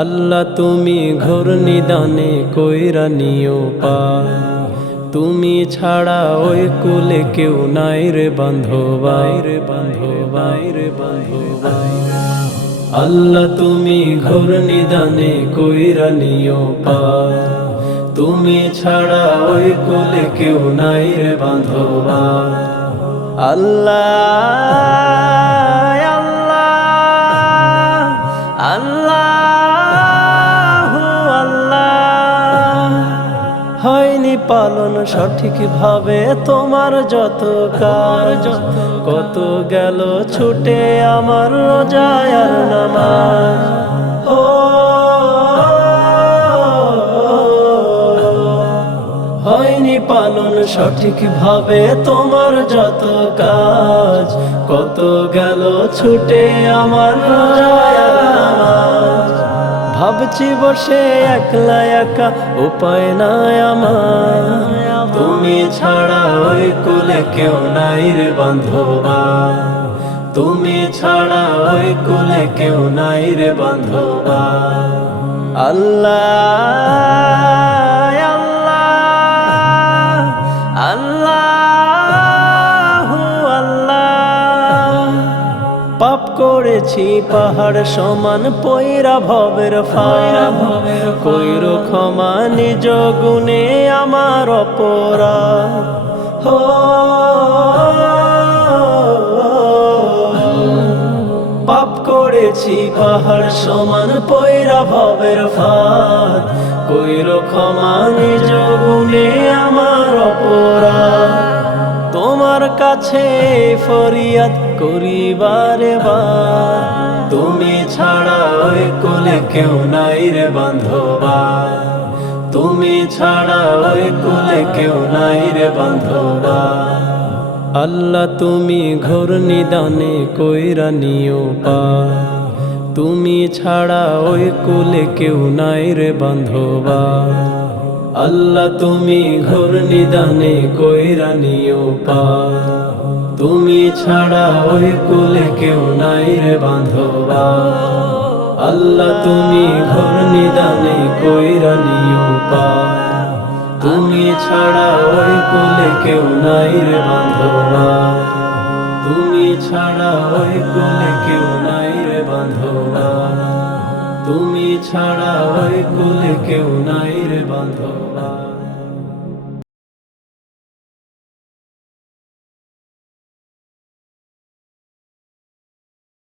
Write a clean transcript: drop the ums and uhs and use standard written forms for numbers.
আল্লাহ তুমি ঘোর নিদানে কইরা নিও পার, তুমি ছাড়া ওই কুলে কেউ নাই রে বান্ধবাই রে বান্ধবাই রে বান্ধবাই। আল্লাহ তুমি ঘোর নিদানে কইরা নিও পার, তুমি ছাড়া ওই কুলে কেউ নাই রে বান্ধবাই। আল্লাহ আল্লাহ আল্লাহ, হয়নি পালন সঠিক ভাবে তোমার যত কাজ, কত গেল ছুটে আমার রোজা আর নামাজ। হয়নি পালন সঠিক ভাবে তোমার যত কাজ, কত গেল ছুটে আমার রোজা আর নামাজ। ভাবছি বসে একলা একা উপায় নাই আমার, তুমি ছাড়া ওই কুলে কেউ নাই রে বান্ধবা, তুমি ছাড়া ওই কুলে কেউ নাই রে বান্ধবা। আল্লাহ আল্লাহ আল্লাহ আল্লাহ, পাপ করেছি পাহাড় সমান পয়রা ভবের ফায়া, কইরো ক্ষমা নিজ গুণে আমার অপরাধ। পাপ করেছি পাহাড় সমান পয়রা ভবের ফাঁদ, কইরো ক্ষমা নিজ গুণে আমার অপরাধ। তোমার কাছে ফরিয়াদ করি বারে বার, তুমি ছাড়া ওই কোলে কেউ নাই রে বান্ধবা, তুমি ছাড়া ওই কোলে কেউ নাই রে বান্ধবা। আল্লাহ তুমি ঘোর নিদানে কইরা নিও পার, তুমি ছাড়া ওই কুলে কেউ নাই রে বান্ধবা। আল্লাহ তুমি ঘোর নিদানে কইরা নিও পার, তুমি ছাড়া ওই কুলে কেউ নাই রে বান্ধবা। আল্লাহ তুমি ঘোর নিদানে কইরা নিও পার, তুমি ছাড়া ওই কুলে কেউ নাই রে বান্ধবা, তুমি ছাড়া ওই কুলে কেউ নাই রে বান্ধবা, তুমি ছাড়া ওই কুলে কেউ নাই রে বান্ধবা।